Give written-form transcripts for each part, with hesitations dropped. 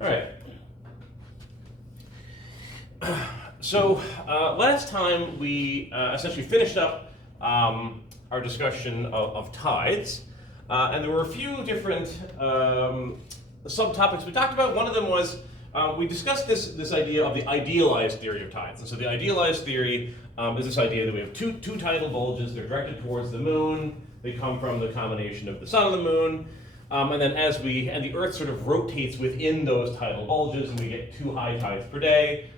All right. So last time we essentially finished up our discussion of tides, and there were a few different subtopics we talked about. One of them was we discussed this idea of the idealized theory of tides. And so the idealized theory is this idea that we have two tidal bulges. They're directed towards the moon. They come from the combination of the sun and the moon. And then and the Earth sort of rotates within those tidal bulges, and we get 2 high tides per day.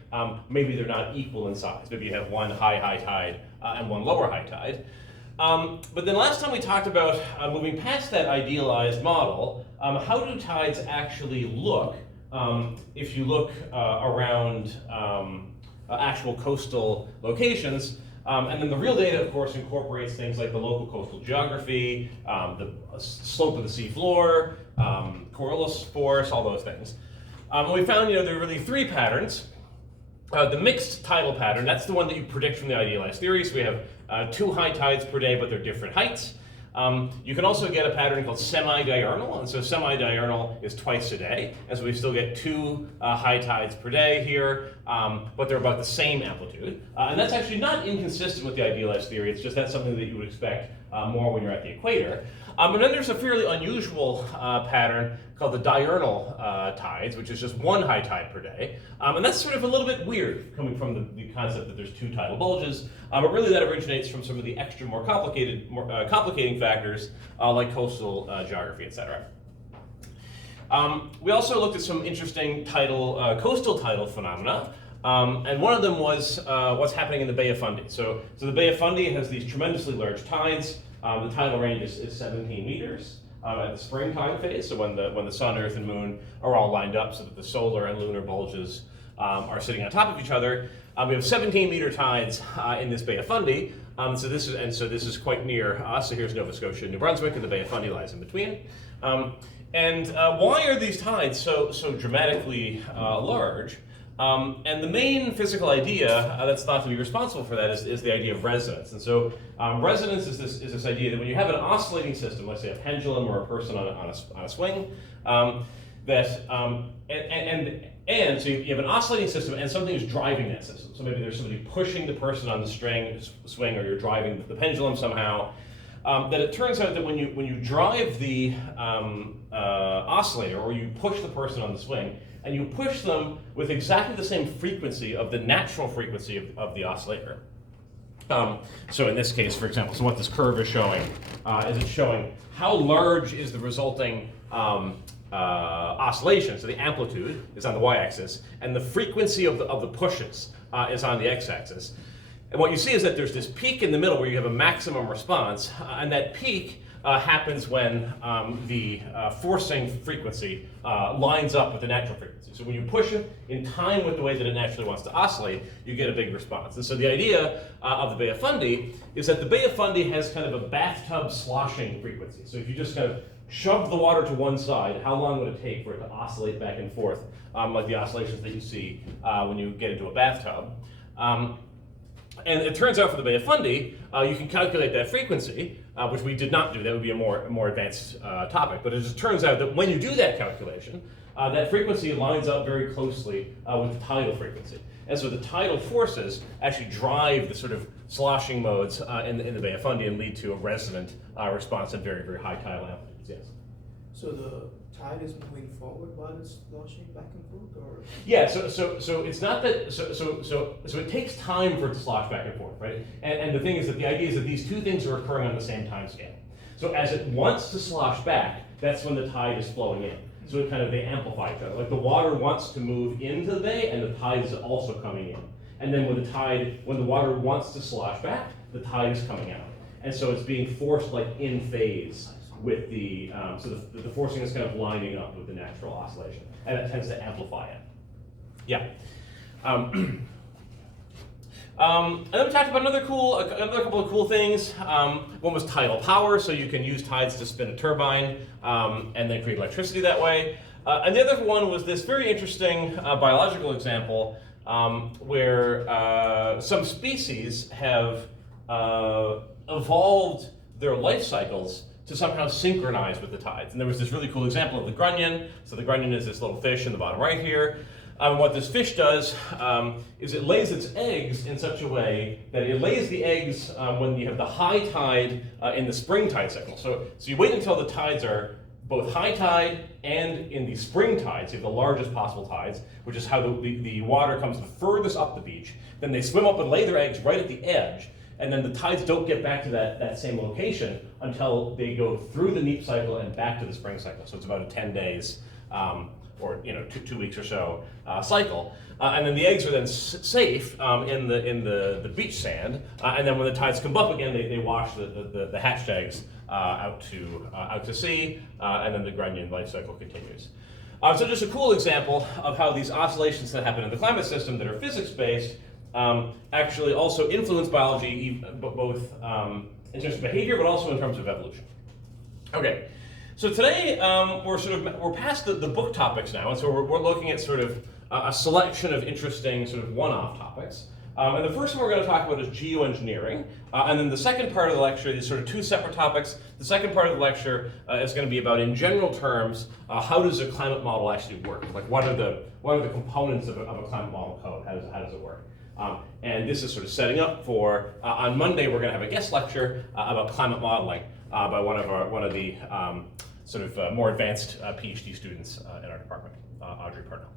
Maybe they're not equal in size. Maybe you have one high tide and one lower high tide. But then last time we talked about moving past that idealized model. How do tides actually look if you look around actual coastal locations? And then the real data, of course, incorporates things like the local coastal geography, the slope of the sea floor, Coriolis force, all those things. And we found, there are really 3 patterns. The mixed tidal pattern, that's the one that you predict from the idealized theory. So we have 2 high tides per day, but they're different heights. You can also get a pattern called semi-diurnal, and so semi-diurnal is twice a day, and so we still get 2 high tides per day here, but they're about the same amplitude. And that's actually not inconsistent with the idealized theory. It's just that's something that you would expect more when you're at the equator. And then there's a fairly unusual pattern called the diurnal tides, which is just 1 high tide per day. And that's sort of a little bit weird coming from the concept that there's 2 tidal bulges. But really that originates from some of the extra more complicating factors like coastal geography, etc. We also looked at some interesting coastal tidal phenomena. And one of them was what's happening in the Bay of Fundy. So the Bay of Fundy has these tremendously large tides. The tidal range is 17 meters at the springtime phase, so when the sun, earth, and moon are all lined up so that the solar and lunar bulges are sitting on top of each other. We have 17-meter tides in this Bay of Fundy, so this is quite near us. So here's Nova Scotia and New Brunswick, and the Bay of Fundy lies in between. Why are these tides so dramatically large? And the main physical idea that's thought to be responsible for that is the idea of resonance. And so resonance is this idea that when you have an oscillating system, let's say a pendulum or a person on a swing, and so you have an oscillating system and something is driving that system. So maybe there's somebody pushing the person on the swing, or you're driving the pendulum somehow. That it turns out that when you drive the oscillator, or you push the person on the swing, and you push them with exactly the same frequency of the natural frequency of the oscillator. So in this case, for example, so what this curve is showing is it's showing how large is the resulting oscillation. So the amplitude is on the y-axis, and the frequency of the pushes is on the x-axis. And what you see is that there's this peak in the middle where you have a maximum response, and that peak happens when the forcing frequency lines up with the natural frequency. So when you push it in time with the way that it naturally wants to oscillate, you get a big response. And so the idea of the Bay of Fundy is that the Bay of Fundy has kind of a bathtub sloshing frequency. So if you just kind of shove the water to one side, how long would it take for it to oscillate back and forth, like the oscillations that you see when you get into a bathtub? And it turns out for the Bay of Fundy, you can calculate that frequency, which we did not do. That would be a more advanced topic. But it just turns out that when you do that calculation, that frequency lines up very closely with the tidal frequency. And so the tidal forces actually drive the sort of sloshing modes in the Bay of Fundy and lead to a resonant response at very, very high tidal amplitudes, yes. So the tide is moving forward while it's sloshing back and forth, or? Yeah, so it's not that, so it takes time for it to slosh back and forth, right? And the thing is that the idea is that these 2 things are occurring on the same time scale. So as it wants to slosh back, that's when the tide is flowing in. So they amplify each other. Like the water wants to move into the bay, and the tide is also coming in. And then when the water wants to slosh back, the tide is coming out. And so it's being forced like in phase with the forcing is kind of lining up with the natural oscillation, and it tends to amplify it. Yeah. And then we talked about another couple of cool things. One was tidal power, so you can use tides to spin a turbine and then create electricity that way. And the other one was this very interesting biological example where some species have evolved their life cycles to somehow synchronize with the tides. And there was this really cool example of the grunion. So the grunion is this little fish in the bottom right here. What this fish does is it lays its eggs in such a way that it lays the eggs when you have the high tide in the spring tide cycle. So you wait until the tides are both high tide and in the spring tides, you have the largest possible tides, which is how the water comes the furthest up the beach. Then they swim up and lay their eggs right at the edge, and then the tides don't get back to that same location until they go through the neap cycle and back to the spring cycle. So it's about a 10 days or 2 weeks or so cycle, and then the eggs are then safe in the beach sand, and then when the tides come up again, they wash the hatched eggs out to sea, and then the grunion life cycle continues. So just a cool example of how these oscillations that happen in the climate system that are physics-based actually also influence biology, both in terms of behavior, but also in terms of evolution. Okay. So today we're past the book topics now, and so we're looking at sort of a selection of interesting sort of one-off topics. And the first one we're going to talk about is geoengineering, and then the second part of the lecture, these sort of two separate topics. The second part of the lecture is going to be about, in general terms, how does a climate model actually work? Like what are the components of a climate model code? How does it work? And this is sort of setting up for on Monday we're going to have a guest lecture about climate modeling by one of the sort of more advanced PhD students in our department, Audrey Parnell.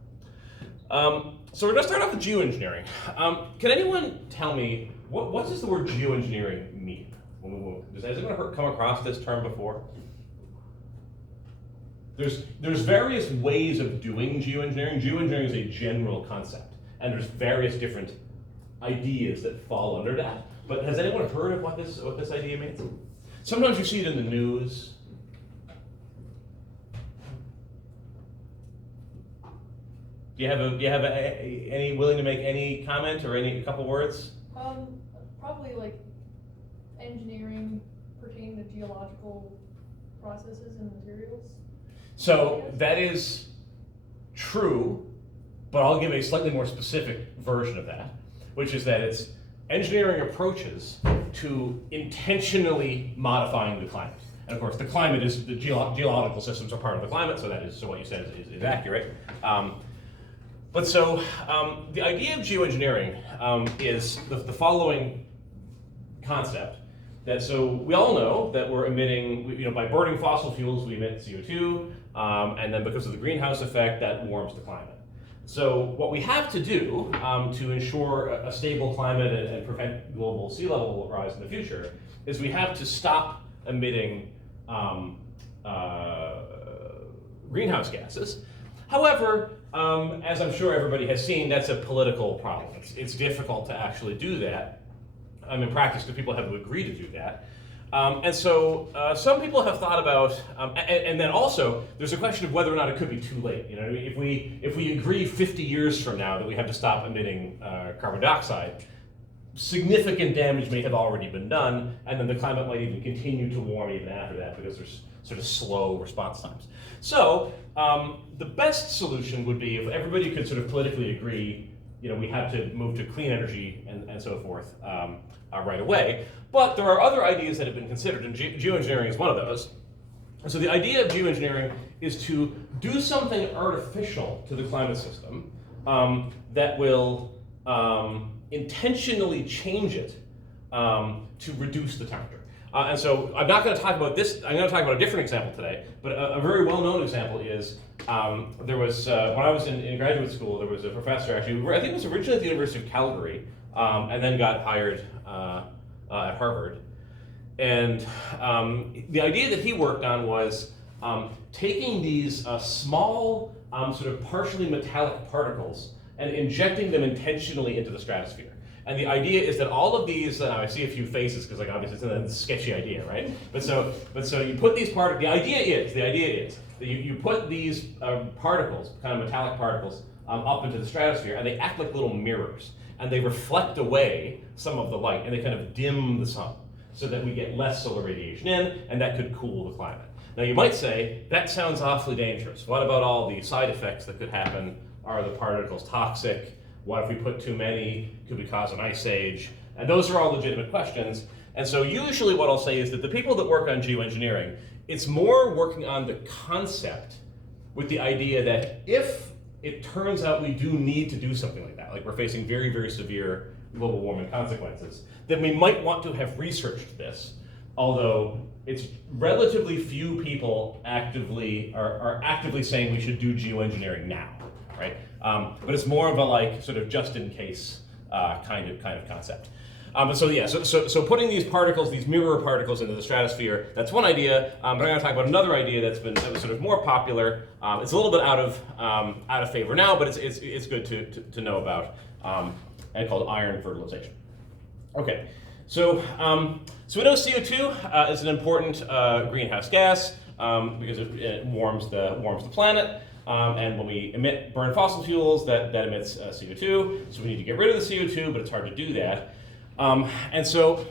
So we're going to start off with geoengineering. Can anyone tell me what does the word geoengineering mean? Has anyone come across this term before? There's various ways of doing geoengineering. Geoengineering is a general concept, and there's various different ideas that fall under that. But has anyone heard of what this idea means? Sometimes you see it in the news. Do you have any willing to make any comment or a couple words? Probably like engineering pertaining to geological processes and materials. So that is true, but I'll give a slightly more specific version of that, which is that it's engineering approaches to intentionally modifying the climate. And of course, the climate is the geological systems are part of the climate, so what you said is accurate. But so the idea of geoengineering is the following concept. That so we all know that we're emitting, by burning fossil fuels, we emit CO2, and then because of the greenhouse effect, that warms the climate. So what we have to do to ensure a stable climate and prevent global sea level rise in the future is we have to stop emitting greenhouse gases. However, as I'm sure everybody has seen, that's a political problem. It's difficult to actually do that. In practice, because people have to agree to do that. And so some people have thought about, and then also there's a question of whether or not it could be too late. If we agree 50 years from now that we have to stop emitting carbon dioxide, significant damage may have already been done, and then the climate might even continue to warm even after that because there's sort of slow response times. So the best solution would be if everybody could sort of politically agree, we have to move to clean energy and so forth right away. But there are other ideas that have been considered, and geoengineering is one of those. And so the idea of geoengineering is to do something artificial to the climate system that will intentionally change it to reduce the temperature. And so I'm not going to talk about this, I'm going to talk about a different example today, but a very well-known example is there was, when I was in graduate school, there was a professor actually, I think it was originally at the University of Calgary, and then got hired at Harvard. And the idea that he worked on was taking these small, sort of partially metallic particles and injecting them intentionally into the stratosphere. And the idea is that all of these, I see a few faces because obviously it's a sketchy idea, right? But so you put these particles, the idea is that you put these particles, kind of metallic particles, up into the stratosphere, and they act like little mirrors. And they reflect away some of the light, and they kind of dim the sun so that we get less solar radiation in, and that could cool the climate. Now you might say, that sounds awfully dangerous. What about all the side effects that could happen? Are the particles toxic? What if we put too many? Could we cause an ice age? And those are all legitimate questions. And so usually what I'll say is that the people that work on geoengineering, it's more working on the concept with the idea that if it turns out we do need to do something like that, like we're facing very, very severe global warming consequences, then we might want to have researched this, although it's relatively few people are actively saying we should do geoengineering now, right? But it's more of a like sort of just in case kind of concept. So putting these particles, these mirror particles into the stratosphere, that's one idea, but I'm going to talk about another idea that was sort of more popular. It's a little bit out of favor now, but it's good to know about, and called iron fertilization. Okay, so we know CO2 is an important greenhouse gas because it warms the planet. And when we burn fossil fuels, that emits CO2. So we need to get rid of the CO2, but it's hard to do that. So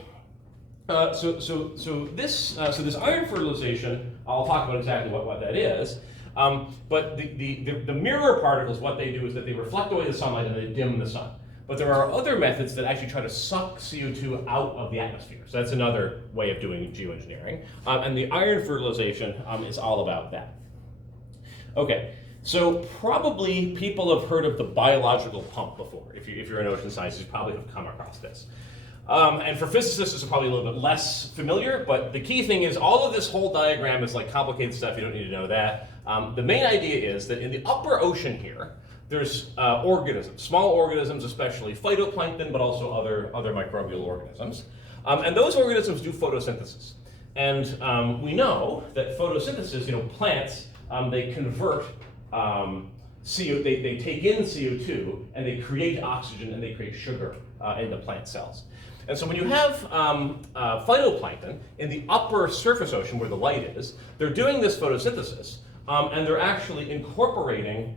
this iron fertilization, I'll talk about exactly what that is. But the mirror particles, what they do is that they reflect away the sunlight and they dim the sun. But there are other methods that actually try to suck CO2 out of the atmosphere. So that's another way of doing geoengineering. And the iron fertilization is all about that. Okay. So probably people have heard of the biological pump before. If you're in ocean science, you probably have come across this. And for physicists, it's probably a little bit less familiar, but the key thing is all of this whole diagram is like complicated stuff, you don't need to know that. The main idea is that in the upper ocean here, there's organisms, small organisms, especially phytoplankton, but also other microbial organisms. And those organisms do photosynthesis. And we know that photosynthesis, plants, they convert they take in CO2 and they create oxygen and they create sugar in the plant cells. And so when you have phytoplankton in the upper surface ocean where the light is, they're doing this photosynthesis and they're actually incorporating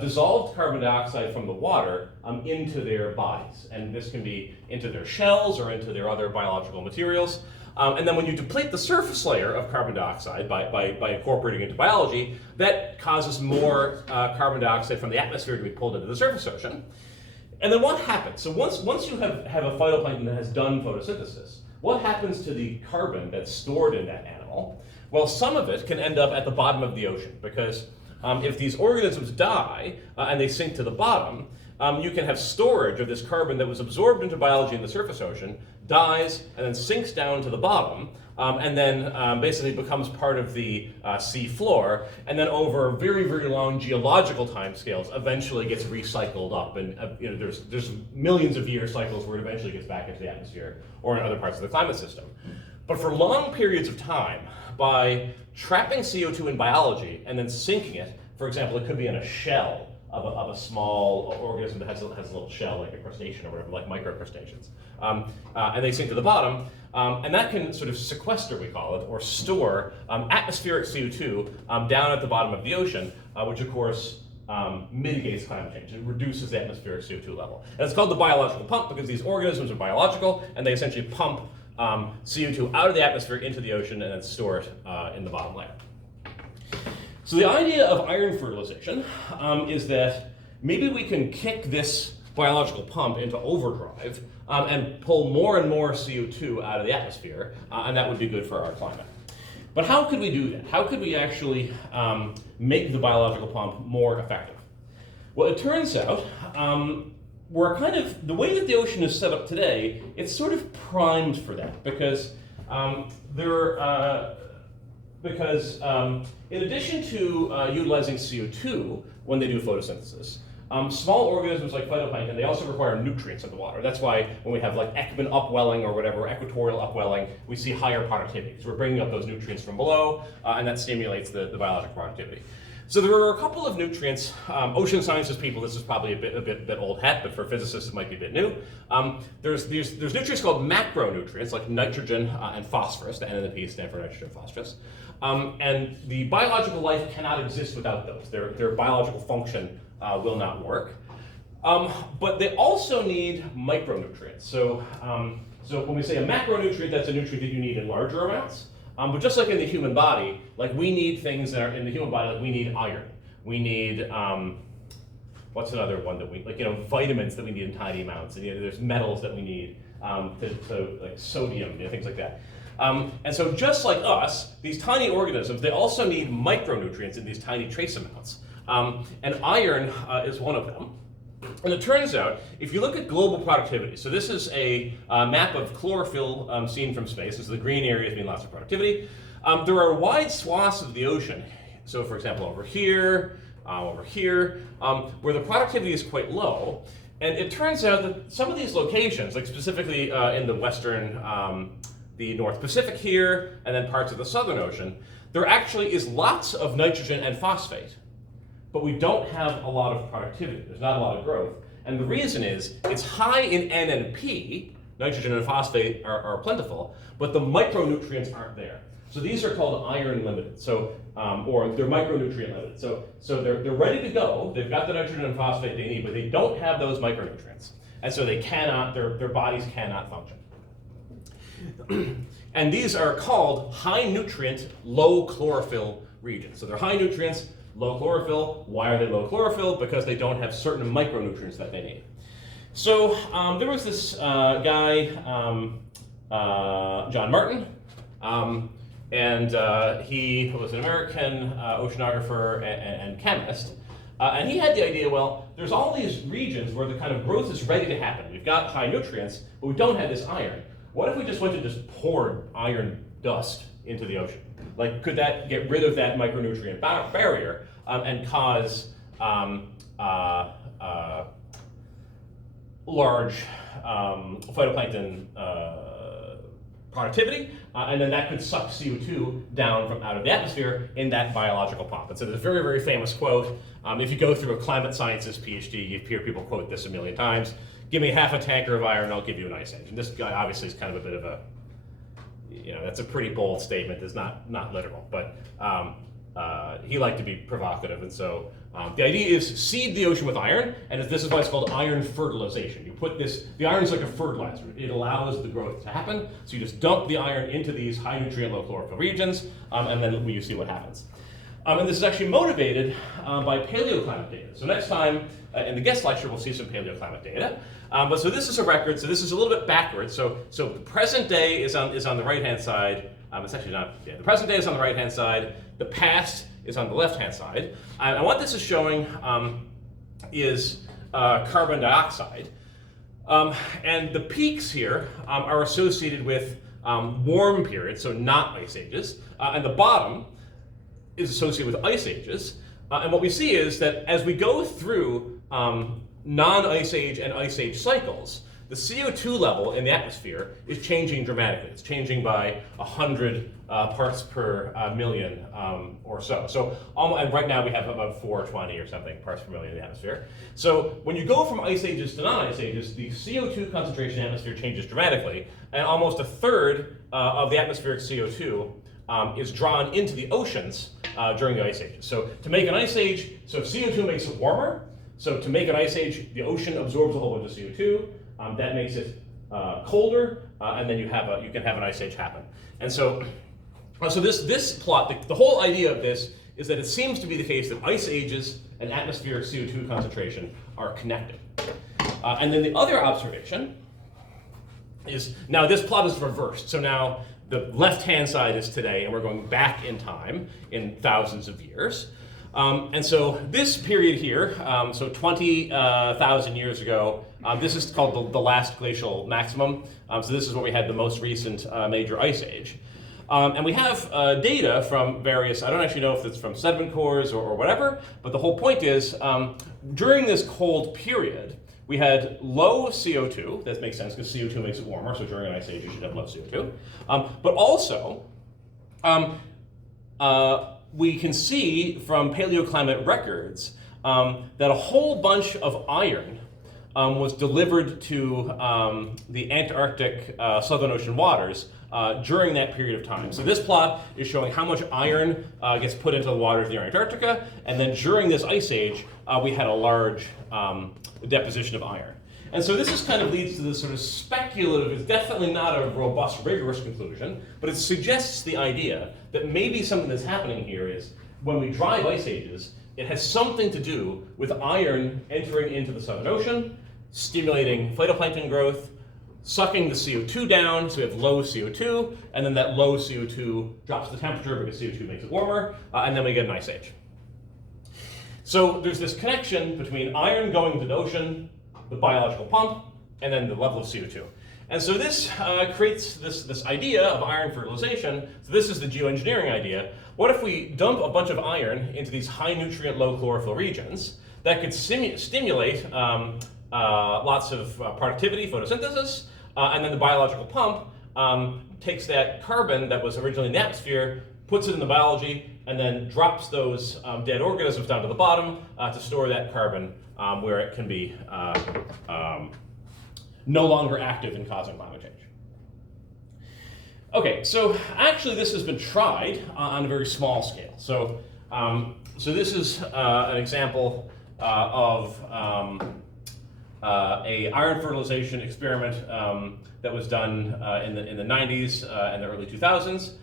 dissolved carbon dioxide from the water into their bodies. And this can be into their shells or into their other biological materials. And then when you deplete the surface layer of carbon dioxide by incorporating it into biology, that causes more carbon dioxide from the atmosphere to be pulled into the surface ocean. And then what happens? So once you have a phytoplankton that has done photosynthesis, what happens to the carbon that's stored in that animal? Well, some of it can end up at the bottom of the ocean because if these organisms die and they sink to the bottom, you can have storage of this carbon that was absorbed into biology in the surface ocean, dies, and then sinks down to the bottom, and then basically becomes part of the sea floor, and then over very, very long geological timescales, eventually gets recycled up. And there's millions of year cycles where it eventually gets back into the atmosphere or in other parts of the climate system. But for long periods of time, by trapping CO2 in biology and then sinking it, for example, it could be in a shell of a small organism that has a little shell, like a crustacean or whatever, like microcrustaceans. And they sink to the bottom, and that can sort of sequester, we call it, or store atmospheric CO2 down at the bottom of the ocean, which of course mitigates climate change. It reduces the atmospheric CO2 level. And it's called the biological pump because these organisms are biological, and they essentially pump CO2 out of the atmosphere into the ocean and then store it in the bottom layer. So the idea of iron fertilization is that maybe we can kick this biological pump into overdrive and pull more and more CO2 out of the atmosphere, and that would be good for our climate. But how could we do that? How could we actually make the biological pump more effective? Well, it turns out we're the way that the ocean is set up today, it's sort of primed for that because in addition to utilizing CO2 when they do photosynthesis, small organisms like phytoplankton, they also require nutrients in the water. That's why when we have like Ekman upwelling or whatever, equatorial upwelling, we see higher productivity because we're bringing up those nutrients from below, and that stimulates the biological productivity. So there are a couple of nutrients. Ocean sciences people, this is probably a bit old hat, but for physicists it might be a bit new. There's nutrients called macronutrients like nitrogen and phosphorus. The N and the P stand for nitrogen and phosphorus. And the biological life cannot exist without those. Their biological function will not work. But they also need micronutrients. So when we say a macronutrient, that's a nutrient that you need in larger amounts. But just like in the human body, like we need things that are in the human body, like we need iron. We need, what's another one that we, vitamins that we need in tiny amounts. And there's metals that we need. to like sodium, things like that. And so just like us, these tiny organisms, they also need micronutrients in these tiny trace amounts. And iron is one of them. And it turns out, if you look at global productivity, so this is a map of chlorophyll seen from space. This is the green areas mean lots of productivity. There are wide swaths of the ocean. So for example, over here, where the productivity is quite low. And it turns out that some of these locations, like specifically in the western, the North Pacific here, and then parts of the Southern Ocean, there actually is lots of nitrogen and phosphate. But we don't have a lot of productivity. There's not a lot of growth. And the reason is it's high in N and P, nitrogen and phosphate are plentiful, but the micronutrients aren't there. So these are called iron limited, or they're micronutrient limited. So they're ready to go. They've got the nitrogen and phosphate they need, but they don't have those micronutrients. And so they cannot, their bodies cannot function. And these are called high nutrient, low chlorophyll regions. So they're high nutrients, low chlorophyll. Why are they low chlorophyll? Because they don't have certain micronutrients that they need. So there was this guy, John Martin, and he was an American oceanographer and chemist. And he had the idea, well, there's all these regions where the kind of growth is ready to happen. We've got high nutrients, but we don't have this iron. What if we just went and just poured iron dust into the ocean? Like, could that get rid of that micronutrient barrier and cause large phytoplankton productivity, and then that could suck CO2 down from out of the atmosphere in that biological pump. And so there's a very, very famous quote. If you go through a climate sciences PhD, you hear people quote this a million times. Give me half a tanker of iron, I'll give you an ice age. And this guy obviously is kind of a bit of a, that's a pretty bold statement. It's not literal, but he liked to be provocative. And so the idea is seed the ocean with iron, and this is why it's called iron fertilization. You put the iron's like a fertilizer. It allows the growth to happen. So you just dump the iron into these high nutrient, low chlorophyll regions, and then you see what happens. And this is actually motivated by paleoclimate data. So next time in the guest lecture, we'll see some paleoclimate data. But so this is a record. So this is a little bit backwards. So the present day is on the right-hand side. It's actually not. Yeah, the present day is on the right-hand side. The past is on the left-hand side. And what this is showing is carbon dioxide. And the peaks here are associated with warm periods, so not ice ages. And the bottom is associated with ice ages. And what we see is that as we go through non-ice age and ice age cycles, the CO2 level in the atmosphere is changing dramatically. It's changing by 100 parts per million or so. And right now we have about 420 or something parts per million in the atmosphere. So when you go from ice ages to non-ice ages, the CO2 concentration in the atmosphere changes dramatically, and almost a third of the atmospheric CO2 is drawn into the oceans during the ice ages. So to make an ice age, so CO2 makes it warmer. So to make an ice age, the ocean absorbs a whole bunch of CO2. That makes it colder, and then you can have an ice age happen. And so this plot, the whole idea of this is that it seems to be the case that ice ages and atmospheric CO2 concentration are connected. And then the other observation is, now this plot is reversed. So now the left-hand side is today, and we're going back in time in thousands of years. And so this period here, so 20,000 years ago, this is called the last glacial maximum. So this is where we had the most recent major ice age. And we have data from various, I don't actually know if it's from sediment cores or whatever, but the whole point is during this cold period, we had low CO2. That makes sense because CO2 makes it warmer, so during an ice age you should have low CO2. But also, we can see from paleoclimate records that a whole bunch of iron was delivered to the Antarctic Southern Ocean waters during that period of time. So this plot is showing how much iron gets put into the waters near Antarctica, and then during this ice age, we had a large deposition of iron. And so this kind of leads to this sort of speculative, it's definitely not a robust, rigorous conclusion, but it suggests the idea that maybe something that's happening here is when we drive ice ages, it has something to do with iron entering into the Southern Ocean, stimulating phytoplankton growth, sucking the CO2 down, so we have low CO2, and then that low CO2 drops the temperature because CO2 makes it warmer, and then we get an ice age. So there's this connection between iron going to the ocean, the biological pump, and then the level of CO2. And so this creates this idea of iron fertilization. So this is the geoengineering idea. What if we dump a bunch of iron into these high nutrient, low chlorophyll regions that could stimulate lots of productivity, photosynthesis, and then the biological pump takes that carbon that was originally in the atmosphere, puts it in the biology, and then drops those dead organisms down to the bottom to store that carbon where it can be no longer active in causing climate change. Okay, so actually this has been tried on a very small scale. So, so this is an example of a iron fertilization experiment that was done in the 90s and the early 2000s,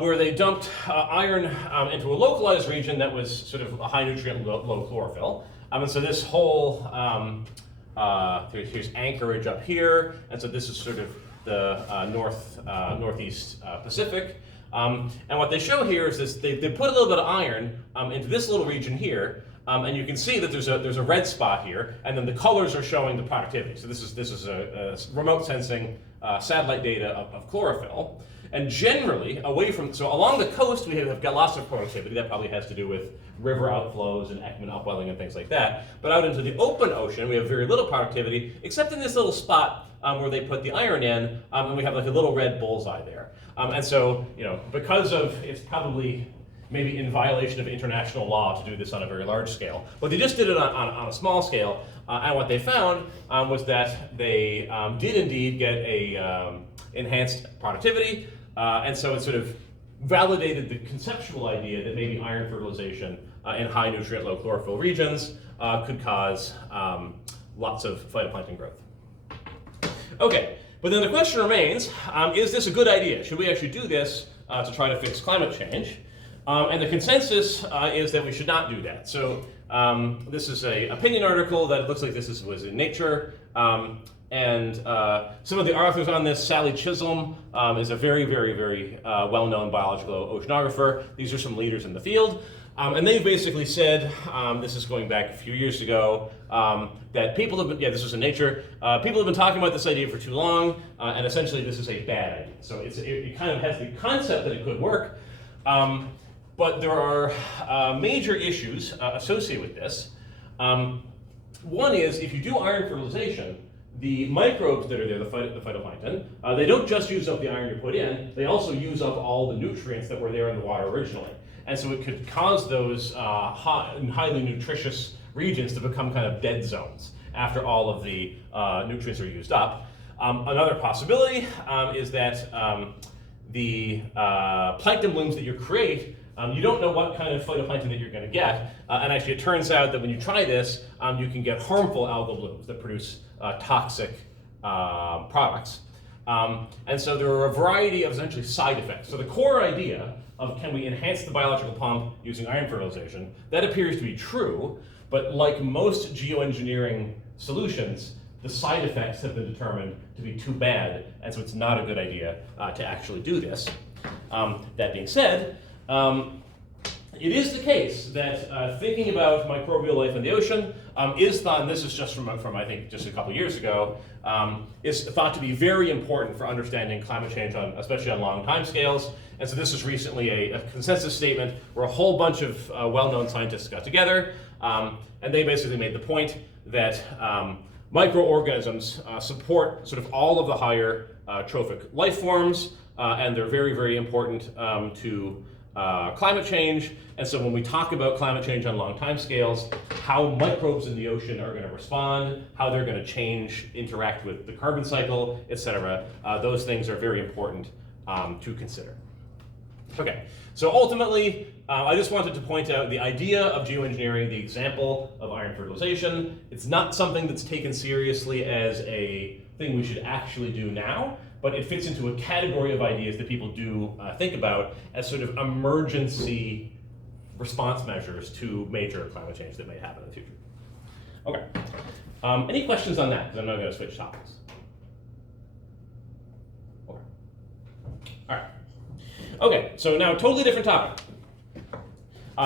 where they dumped iron into a localized region that was sort of a high nutrient, low chlorophyll. And so this whole, here's Anchorage up here, and so this is sort of the northeast Pacific. And what they show here is this: they put a little bit of iron into this little region here, and you can see that there's a red spot here, and then the colors are showing the productivity. So this is a remote sensing satellite data of chlorophyll. And generally, so along the coast we have got lots of productivity. That probably has to do with river outflows and Ekman upwelling and things like that. But out into the open ocean, we have very little productivity, except in this little spot where they put the iron in, and we have like a little red bullseye there. And so, because of, it's probably maybe in violation of international law to do this on a very large scale, but they just did it on a small scale. And what they found was that they did indeed get a enhanced productivity. And so it sort of validated the conceptual idea that maybe iron fertilization in high nutrient, low chlorophyll regions could cause lots of phytoplankton growth. Okay, but then the question remains, is this a good idea? Should we actually do this to try to fix climate change? And the consensus is that we should not do that. So this is an opinion article that it looks like this was in Nature. And some of the authors on this, Sally Chisholm is a very, very, very well-known biological oceanographer. These are some leaders in the field. And they've basically said, this is going back a few years ago, that people have been, this was in Nature, people have been talking about this idea for too long, and essentially this is a bad idea. So it kind of has the concept that it could work, but there are major issues associated with this. One is, if you do iron fertilization, the microbes that are there, the phytoplankton, they don't just use up the iron you put in, they also use up all the nutrients that were there in the water originally. And so it could cause those highly nutritious regions to become kind of dead zones after all of the nutrients are used up. Another possibility is that the plankton blooms that you create, you don't know what kind of phytoplankton that you're going to get. And actually it turns out that when you try this, you can get harmful algal blooms that produce toxic products. And so there are a variety of essentially side effects. So the core idea of can we enhance the biological pump using iron fertilization, that appears to be true, but like most geoengineering solutions, the side effects have been determined to be too bad, and so it's not a good idea to actually do this. That being said, it is the case that thinking about microbial life in the ocean is thought, and this is just from I think just a couple years ago, is thought to be very important for understanding climate change, especially on long time scales. And so this is recently a consensus statement where a whole bunch of well-known scientists got together, and they basically made the point that microorganisms support sort of all of the higher trophic life forms, and they're very, very important to climate change. And so when we talk about climate change on long time scales, how microbes in the ocean are going to respond, how they're going to change, interact with the carbon cycle, etc., those things are very important to consider. Okay, so ultimately, I just wanted to point out the idea of geoengineering, the example of iron fertilization. It's not something that's taken seriously as a thing we should actually do now, but it fits into a category of ideas that people do think about as sort of emergency response measures to major climate change that may happen in the future. Okay, any questions on that? Because I'm now going to switch topics. All right. Okay, so now a totally different topic.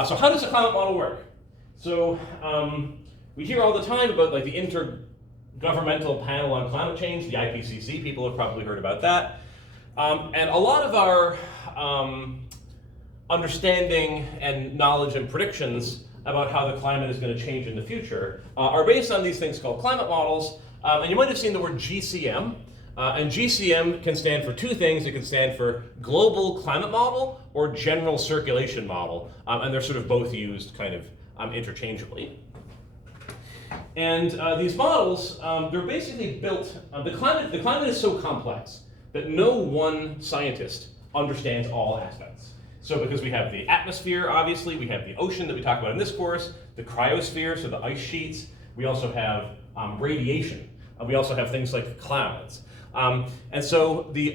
So how does a climate model work? So we hear all the time about like the Intergovernmental Panel on Climate Change, the IPCC. People have probably heard about that. And a lot of our understanding and knowledge and predictions about how the climate is going to change in the future are based on these things called climate models. And you might have seen the word GCM. And GCM can stand for two things. It can stand for Global Climate Model or General Circulation Model. And they're sort of both used kind of interchangeably. And these models, they're basically built, the climate is so complex that no one scientist understands all aspects. So because we have the atmosphere, obviously, we have the ocean that we talk about in this course, the cryosphere, so the ice sheets, we also have radiation, we also have things like clouds. And so the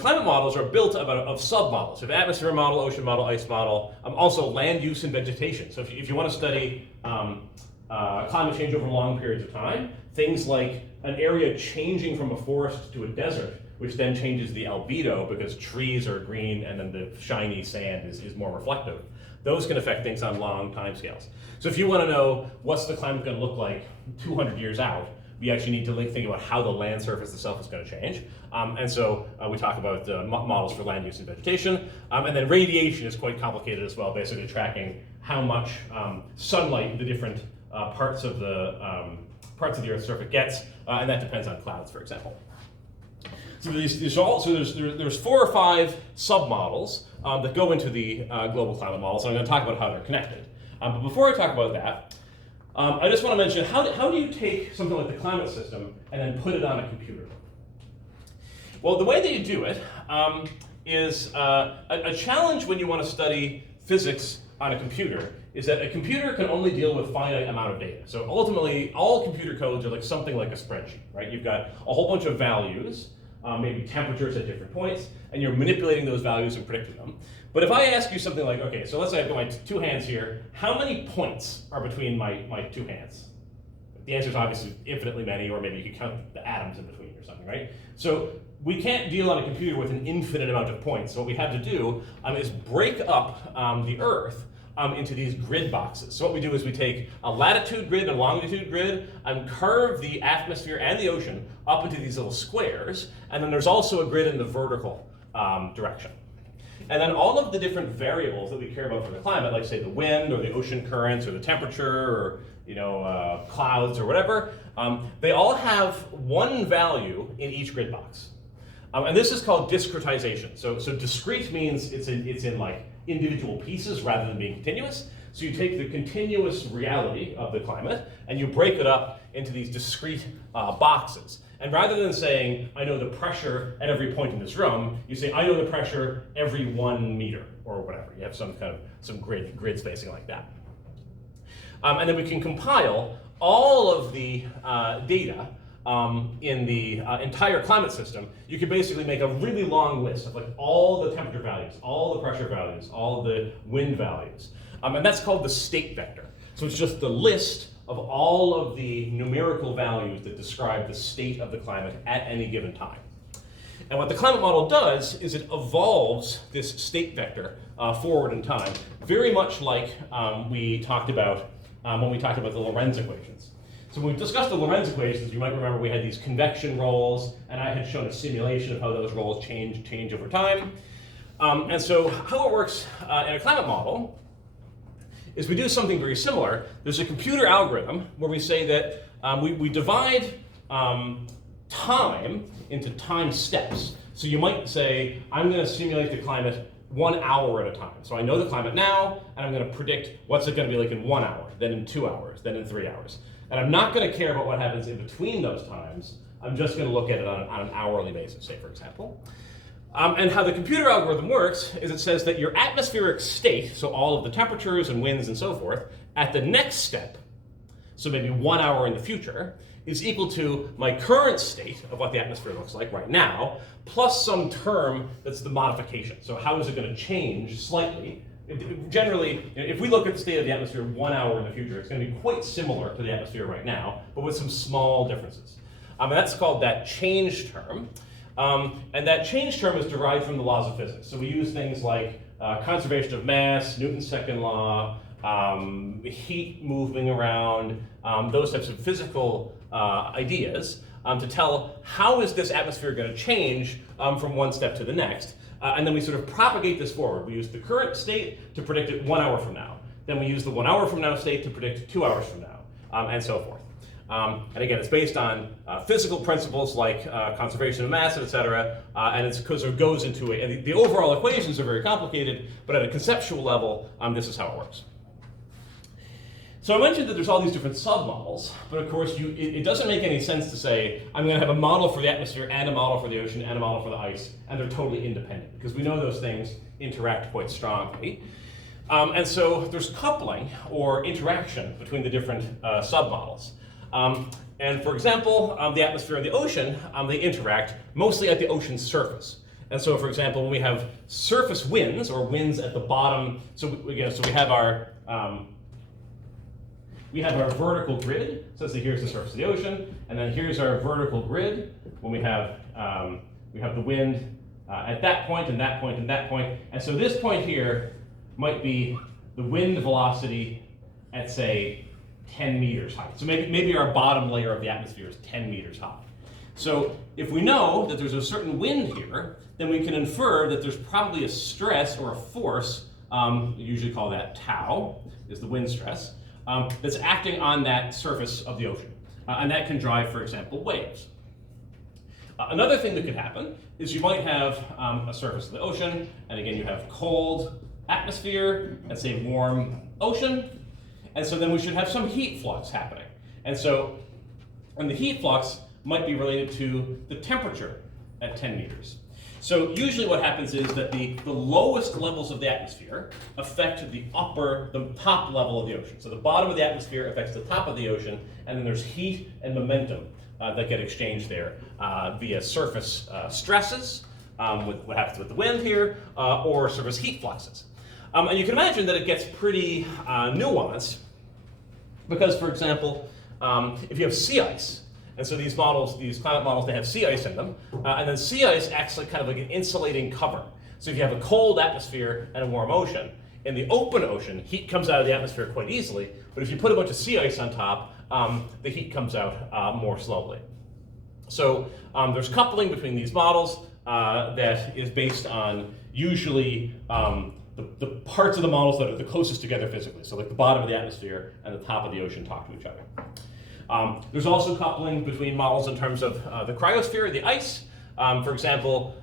climate models are built of sub-models. So the atmosphere model, ocean model, ice model, also land use and vegetation. So if you want to study climate change over long periods of time, things like an area changing from a forest to a desert, which then changes the albedo because trees are green and then the shiny sand is more reflective. Those can affect things on long time scales. So if you want to know what's the climate going to look like 200 years out, we actually need to think about how the land surface itself is going to change. And so we talk about models for land use and vegetation. And then radiation is quite complicated as well, basically tracking how much sunlight the different parts of the Earth's surface gets, and that depends on clouds, for example. So there's 4 or 5 submodels that go into the global climate model. So I'm going to talk about how they're connected. But before I talk about that, I just want to mention how do you take something like the climate system and then put it on a computer? Well, the way that you do it is a challenge when you want to study physics on a computer is that a computer can only deal with finite amount of data. So ultimately, all computer codes are like something like a spreadsheet, right? You've got a whole bunch of values, maybe temperatures at different points, and you're manipulating those values and predicting them. But if I ask you something like, okay, so let's say I've got my 2 hands here, how many points are between my 2 hands? The answer is obviously infinitely many, or maybe you could count the atoms in between or something, right? So we can't deal on a computer with an infinite amount of points. So what we have to do is break up the Earth into these grid boxes. So what we do is we take a latitude grid and a longitude grid and curve the atmosphere and the ocean up into these little squares, and then there's also a grid in the vertical direction. And then all of the different variables that we care about for the climate, like say the wind or the ocean currents or the temperature or clouds or whatever, they all have one value in each grid box. And this is called discretization. So discrete means it's in like individual pieces rather than being continuous. So you take the continuous reality of the climate and you break it up into these discrete boxes. And rather than saying, I know the pressure at every point in this room, you say, I know the pressure every 1 meter or whatever. You have some grid spacing like that. And then we can compile all of the data in the entire climate system. You can basically make a really long list of like all the temperature values, all the pressure values, all the wind values. And that's called the state vector. So it's just the list of all of the numerical values that describe the state of the climate at any given time. And what the climate model does is it evolves this state vector forward in time, very much like we talked about when we talked about the Lorentz equations. So when we discussed the Lorentz equations, you might remember we had these convection rolls, and I had shown a simulation of how those rolls change over time. And so how it works in a climate model is we do something very similar. There's a computer algorithm where we say that we divide time into time steps. So you might say, I'm going to simulate the climate 1 hour at a time. So I know the climate now, and I'm going to predict what's it going to be like in 1 hour, then in 2 hours, then in 3 hours. And I'm not going to care about what happens in between those times. I'm just going to look at it on an hourly basis, say, for example. And how the computer algorithm works is it says that your atmospheric state, so all of the temperatures and winds and so forth, at the next step, so maybe 1 hour in the future, is equal to my current state of what the atmosphere looks like right now, plus some term that's the modification. So how is it going to change slightly? Generally, if we look at the state of the atmosphere 1 hour in the future, it's going to be quite similar to the atmosphere right now, but with some small differences. And that's called that change term. And that change term is derived from the laws of physics. So we use things like conservation of mass, Newton's second law, heat moving around, those types of physical ideas to tell how is this atmosphere going to change from one step to the next. And then we sort of propagate this forward. We use the current state to predict it 1 hour from now. Then we use the 1 hour from now state to predict 2 hours from now, and so forth. And again, it's based on physical principles like conservation of mass, et cetera, and it goes into it. And the overall equations are very complicated, but at a conceptual level, this is how it works. So I mentioned that there's all these different submodels, but of course it doesn't make any sense to say, I'm going to have a model for the atmosphere and a model for the ocean and a model for the ice, and they're totally independent, because we know those things interact quite strongly. And so there's coupling or interaction between the different submodels. And for example, the atmosphere and the ocean, they interact mostly at the ocean's surface. And so for example, when we have surface winds, or winds at the bottom, so we have our vertical grid. So let's say here's the surface of the ocean, and then here's our vertical grid when we have the wind at that point and that point and that point. And so this point here might be the wind velocity at, say, 10 meters high. So maybe our bottom layer of the atmosphere is 10 meters high. So if we know that there's a certain wind here, then we can infer that there's probably a stress or a force, we usually call that tau, is the wind stress, that's acting on that surface of the ocean. And that can drive, for example, waves. Another thing that could happen is you might have a surface of the ocean, and again you have cold atmosphere and say warm ocean, and so then we should have some heat flux happening. And the heat flux might be related to the temperature at 10 meters. So usually what happens is that the lowest levels of the atmosphere affect the top level of the ocean. So the bottom of the atmosphere affects the top of the ocean, and then there's heat and momentum that get exchanged there via surface stresses, with what happens with the wind here, or surface heat fluxes. And you can imagine that it gets pretty nuanced, because, for example, if you have sea ice, and so these climate models, they have sea ice in them, and then sea ice acts like kind of like an insulating cover. So if you have a cold atmosphere and a warm ocean, in the open ocean, heat comes out of the atmosphere quite easily, but if you put a bunch of sea ice on top, the heat comes out more slowly. So there's coupling between these models that is based on usually the parts of the models that are the closest together physically. So like the bottom of the atmosphere and the top of the ocean talk to each other. There's also coupling between models in terms of the cryosphere, the ice. For example,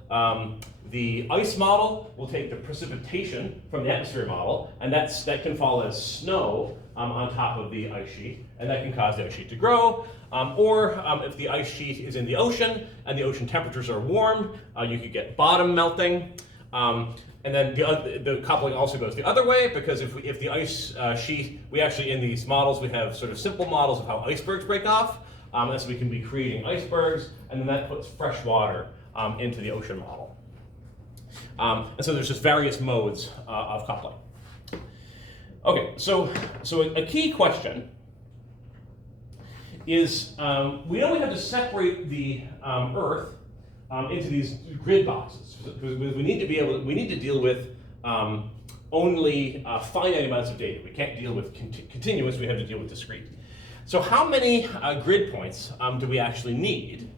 the ice model will take the precipitation from the atmosphere model, and that can fall as snow on top of the ice sheet, and that can cause the ice sheet to grow. Or if the ice sheet is in the ocean and the ocean temperatures are warm, you could get bottom melting. And then the coupling also goes the other way, because if the ice sheet, we actually, in these models, we have sort of simple models of how icebergs break off, and so we can be creating icebergs, and then that puts fresh water into the ocean model. And so there's just various modes of coupling. Okay, so a key question is, we know we have to separate the Earth into these grid boxes, because we need to deal with only finite amounts of data. We can't deal with continuous, we have to deal with discrete. So how many grid points do we actually need?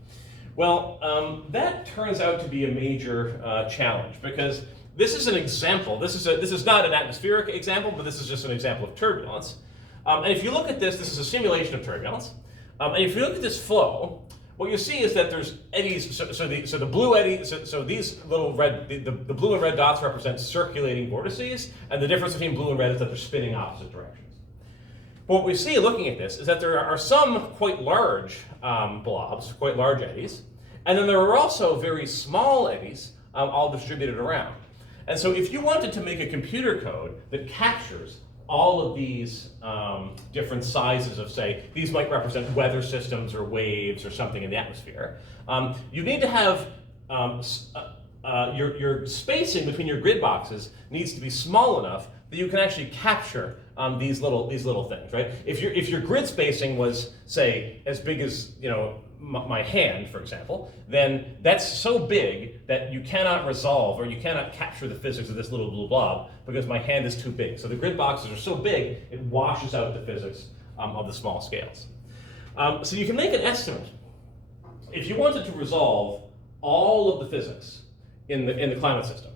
Well, that turns out to be a major challenge, because this is an example. This is not an atmospheric example, but this is just an example of turbulence. And if you look at this is a simulation of turbulence. And if you look at this flow, what you see is that there's eddies. So the blue eddies. So these little red, the blue and red dots represent circulating vortices, and the difference between blue and red is that they're spinning opposite directions. But what we see looking at this is that there are some quite large blobs, quite large eddies, and then there are also very small eddies all distributed around. And so if you wanted to make a computer code that captures all of these different sizes of, say, these might represent weather systems or waves or something in the atmosphere, you need to have your spacing between your grid boxes needs to be small enough that you can actually capture these little things, right? If your grid spacing was, say, as big as, you know, my hand, for example, then that's so big that you cannot resolve or you cannot capture the physics of this little blue blob because my hand is too big. So the grid boxes are so big, it washes out the physics of the small scales. So you can make an estimate. If you wanted to resolve all of the physics in the climate system,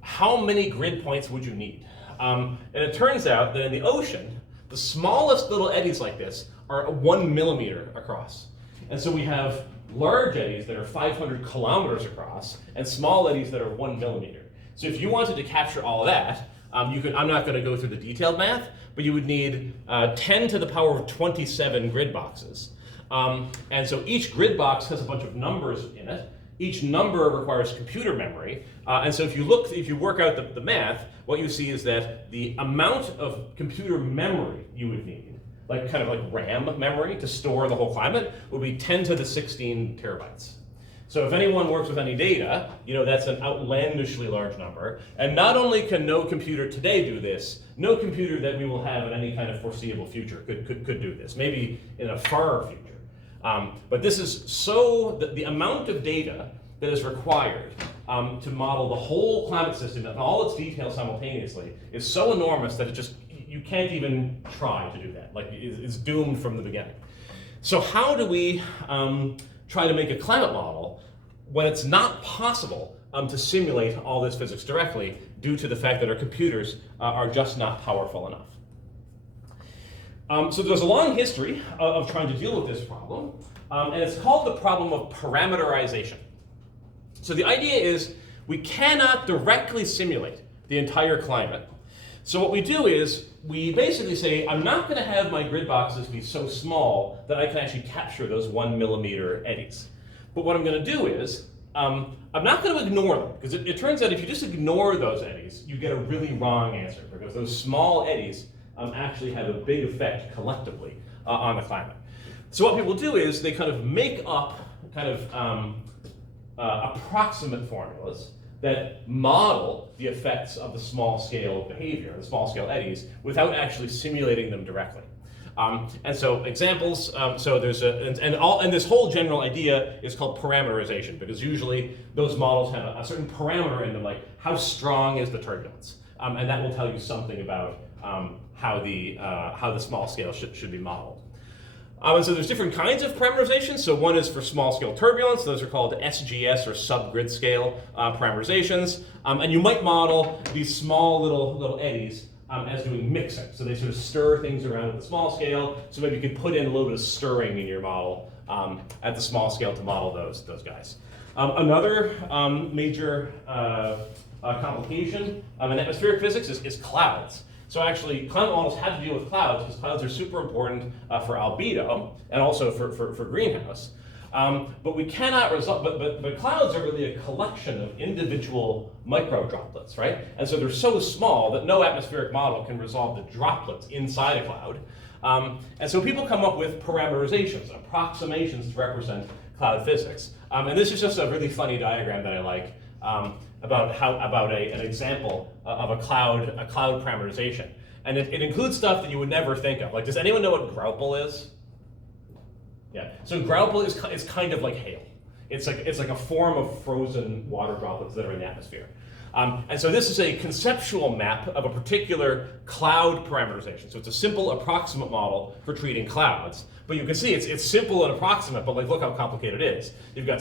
how many grid points would you need? And it turns out that in the ocean, the smallest little eddies like this are 1 millimeter across. And so we have large eddies that are 500 kilometers across and small eddies that are 1 millimeter. So if you wanted to capture all of that, I'm not going to go through the detailed math, but you would need 10 to the power of 27 grid boxes. And so each grid box has a bunch of numbers in it. Each number requires computer memory. And so if you work out the math, what you see is that the amount of computer memory you would need, kind of like RAM memory to store the whole climate, would be 10 to the 16 terabytes. So if anyone works with any data, you know that's an outlandishly large number. And not only can no computer today do this, no computer that we will have in any kind of foreseeable future could do this, maybe in a far future. But this is the amount of data that is required to model the whole climate system and all its details simultaneously is so enormous that you can't even try to do that. Like it's doomed from the beginning. So how do we try to make a climate model when it's not possible to simulate all this physics directly due to the fact that our computers are just not powerful enough? So there's a long history of trying to deal with this problem, and it's called the problem of parameterization. So the idea is we cannot directly simulate the entire climate. So what we do is we basically say, I'm not going to have my grid boxes be so small that I can actually capture those 1 millimeter eddies. But what I'm going to do is, I'm not going to ignore them, because it turns out if you just ignore those eddies, you get a really wrong answer, because those small eddies actually have a big effect collectively on the climate. So what people do is they kind of make up approximate formulas that model the effects of the small scale behavior, the small scale eddies, without actually simulating them directly. And so examples, so there's and this whole general idea is called parameterization, because usually those models have a certain parameter in them, like how strong is the turbulence, and that will tell you something about how the small scale should be modeled. And so there's different kinds of parameterization. So one is for small scale turbulence. Those are called SGS or subgrid scale parameterizations. And you might model these small little eddies as doing mixing. So they sort of stir things around at the small scale. So maybe you could put in a little bit of stirring in your model at the small scale to model those guys. Another major complication in atmospheric physics is clouds. So actually, climate models have to deal with clouds because clouds are super important for albedo and also for greenhouse. But we cannot resolve. But clouds are really a collection of individual micro droplets, right? And so they're so small that no atmospheric model can resolve the droplets inside a cloud. And so people come up with parameterizations, approximations to represent cloud physics. And this is just a really funny diagram that I like. About an example of a cloud parameterization, and it includes stuff that you would never think of. Like, does anyone know what Graupel is? Yeah. So Graupel is kind of like hail. It's like a form of frozen water droplets that are in the atmosphere. And so this is a conceptual map of a particular cloud parameterization. So it's a simple approximate model for treating clouds. But you can see it's simple and approximate, but like look how complicated it is. You've got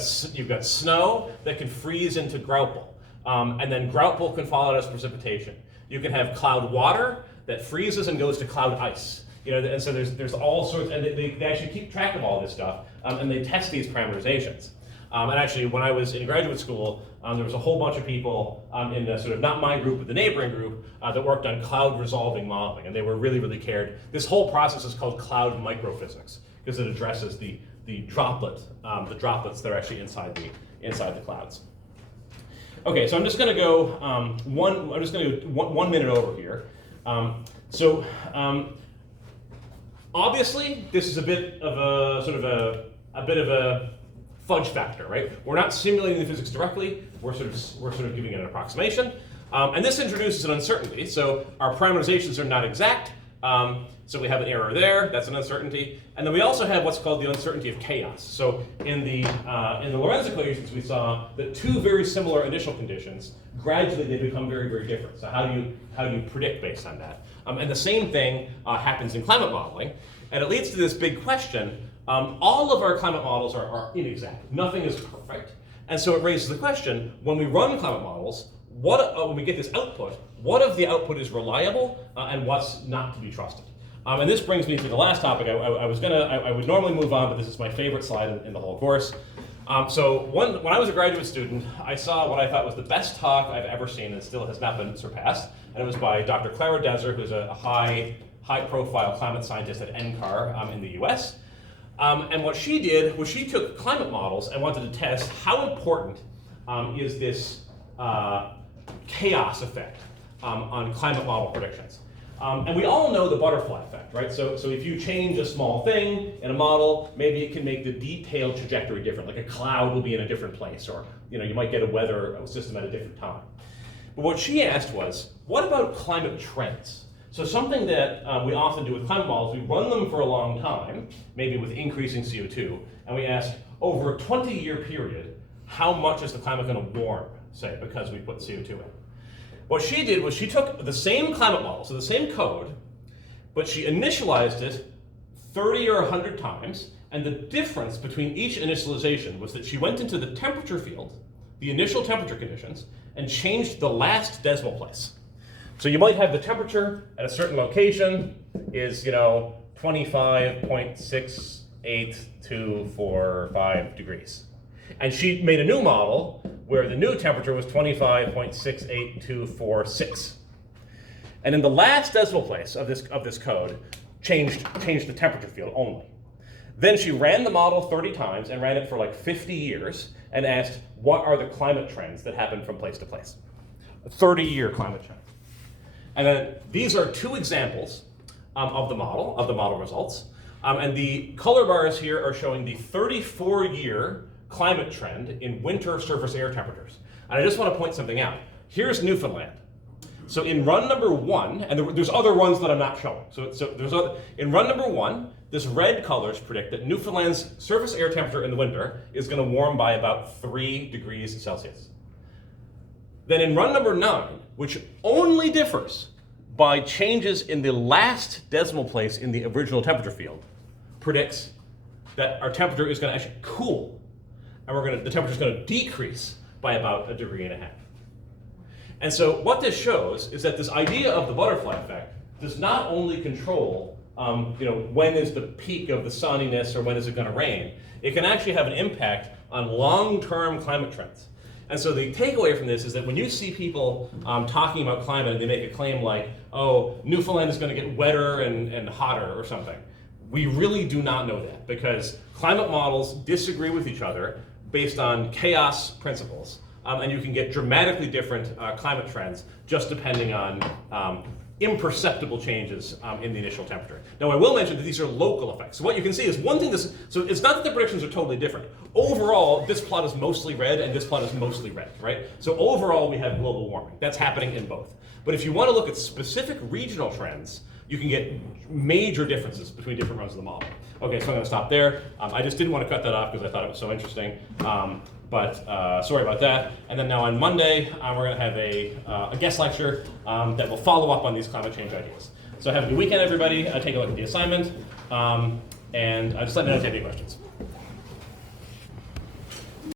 snow that can freeze into Graupel, and then Graupel can fall out as precipitation. You can have cloud water that freezes and goes to cloud ice. You know, and so there's all sorts, and they actually keep track of all this stuff, and they test these parameterizations. And actually, when I was in graduate school, there was a whole bunch of people in the sort of, not my group, but the neighboring group, that worked on cloud resolving modeling, and they were really cared. This whole process is called cloud microphysics, because it addresses the droplets that are actually inside the clouds. Okay, so I'm just going to go 1 minute over here. Obviously, this is a bit of a fudge factor, right? We're not simulating the physics directly. We're sort of giving it an approximation. And this introduces an uncertainty. So our parameterizations are not exact. So we have an error there, that's an uncertainty. And then we also have what's called the uncertainty of chaos. So in the Lorentz equations, we saw that two very similar initial conditions, gradually they become very, very different. So how do you predict based on that? And the same thing happens in climate modeling. And it leads to this big question. All of our climate models are inexact. Nothing is perfect. And so it raises the question, when we run climate models, when we get this output, what of the output is reliable and what's not to be trusted? And this brings me to the last topic. I would normally move on, but this is my favorite slide in the whole course. So when I was a graduate student, I saw what I thought was the best talk I've ever seen, and still has not been surpassed. And it was by Dr. Clara Deser, who's a high-profile climate scientist at NCAR in the US. And what she did was she took climate models and wanted to test how important is this chaos effect on climate model predictions. And we all know the butterfly effect, right? So if you change a small thing in a model, maybe it can make the detailed trajectory different. Like a cloud will be in a different place, or you might get a weather system at a different time. But what she asked was, what about climate trends? So something that we often do with climate models, we run them for a long time, maybe with increasing CO2, and we ask, over a 20-year period, how much is the climate going to warm, say, because we put CO2 in? What she did was she took the same climate model, so the same code, but she initialized it 30 or 100 times, and the difference between each initialization was that she went into the temperature field, the initial temperature conditions, and changed the last decimal place. So you might have the temperature at a certain location is, 25.68245 degrees. And she made a new model where the new temperature was 25.68246. And in the last decimal place of this code, changed the temperature field only. Then she ran the model 30 times and ran it for like 50 years and asked, what are the climate trends that happen from place to place? A 30-year climate trend. And then these are two examples of the model results. And the color bars here are showing the 34-year climate trend in winter surface air temperatures. And I just want to point something out. Here's Newfoundland. So in run number 1, and there's other runs that I'm not showing. In run number 1, this red colors predict that Newfoundland's surface air temperature in the winter is going to warm by about 3 degrees Celsius. Then in run number 9, which only differs by changes in the last decimal place in the original temperature field, predicts that our temperature is going to actually cool, and the temperature is going to decrease by about 1.5 degrees. And so what this shows is that this idea of the butterfly effect does not only control when is the peak of the sunniness or when is it going to rain. It can actually have an impact on long-term climate trends. And so the takeaway from this is that when you see people talking about climate and they make a claim like, oh, Newfoundland is going to get wetter and hotter or something, we really do not know that, because climate models disagree with each other based on chaos principles. And you can get dramatically different climate trends just depending on imperceptible changes in the initial temperature. Now, I will mention that these are local effects. So what you can see is one thing so it's not that the predictions are totally different. Overall, this plot is mostly red and this plot is mostly red, right? So overall, we have global warming. That's happening in both. But if you want to look at specific regional trends, you can get major differences between different runs of the model. Okay, so I'm going to stop there. I just didn't want to cut that off because I thought it was so interesting. But sorry about that. And then now on Monday, we're going to have a guest lecture that will follow up on these climate change ideas. So have a good weekend, everybody. Take a look at the assignment. And just let me know if you have any questions.